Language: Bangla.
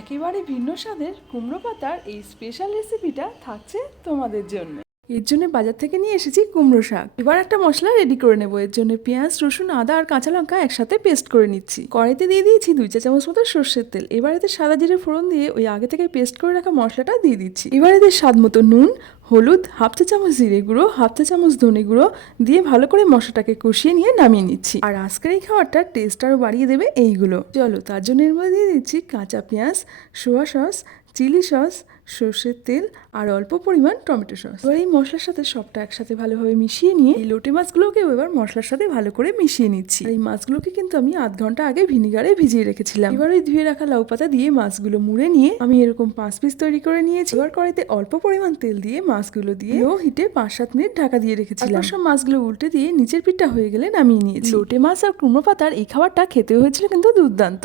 একেবারে ভিন্ন স্বাদের কুমড়ো পাতার এই স্পেশাল রেসিপিটা থাকছে তোমাদের জন্য। এর জন্য বাজার থেকে নিয়ে এসেছি কুমড়ো শাক। এবার একটা মশলা রেডি করে নেবো। এর জন্য পেঁয়াজ, রসুন, আদা আর কাঁচা লঙ্কা একসাথে পেস্ট করে নিচ্ছি। কড়াইতে দিয়ে দিয়েছি 2 চা চামচ মতো সর্ষের তেল। এবার এতে সাদা জিরে ফোড়ন দিয়ে ওই আগে থেকে পেস্ট করে রাখা মশলাটা দিয়ে দিচ্ছি। এবার এতে স্বাদ মতো নুন, হলুদ, হাফ চা চামচ জিরে গুঁড়ো, হাফ চা চামচ ধনে গুঁড়ো দিয়ে ভালো করে মশলাটাকে কষিয়ে নিয়ে নামিয়ে নিচ্ছি। আর আজকের এই খাবারটার টেস্ট আরও বাড়িয়ে দেবে এইগুলো। চলো তার জন্য এর মধ্যে দিয়ে দিচ্ছি কাঁচা পেঁয়াজ, সোয়া সস, চিলি সস, সর্ষের তেল আর অল্প পরিমাণ টমেটো সস। এবার এই মশলার সাথে সবটা একসাথে ভালোভাবে মিশিয়ে নিয়ে এই লোটে মাছগুলোকেও এবার মশলার সাথে ভালো করে মিশিয়ে নিচ্ছি। আর এই মাছগুলোকে কিন্তু আমি আধ ঘন্টা আগে ভিনিগারে ভিজিয়ে রেখেছিলাম। এবার ওই ধুয়ে রাখা লাউ পাতা দিয়ে মাছগুলো মুড়ে নিয়ে আমি এরকম 5 পিস তৈরি করে নিয়েছি। এবার কড়াইতে অল্প পরিমাণ তেল দিয়ে মাছগুলো দিয়ে লো হিটে 5-7 মিনিট ঢাকা দিয়ে রেখেছিলাম। সব মাছগুলো উল্টে দিয়ে নিচের পিঠটা হয়ে গেলে নামিয়ে নিয়েছি। লোটে মাছ আর কুমড়ো পাতার এই খাবারটা খেতে হয়েছিল কিন্তু দুর্দান্ত।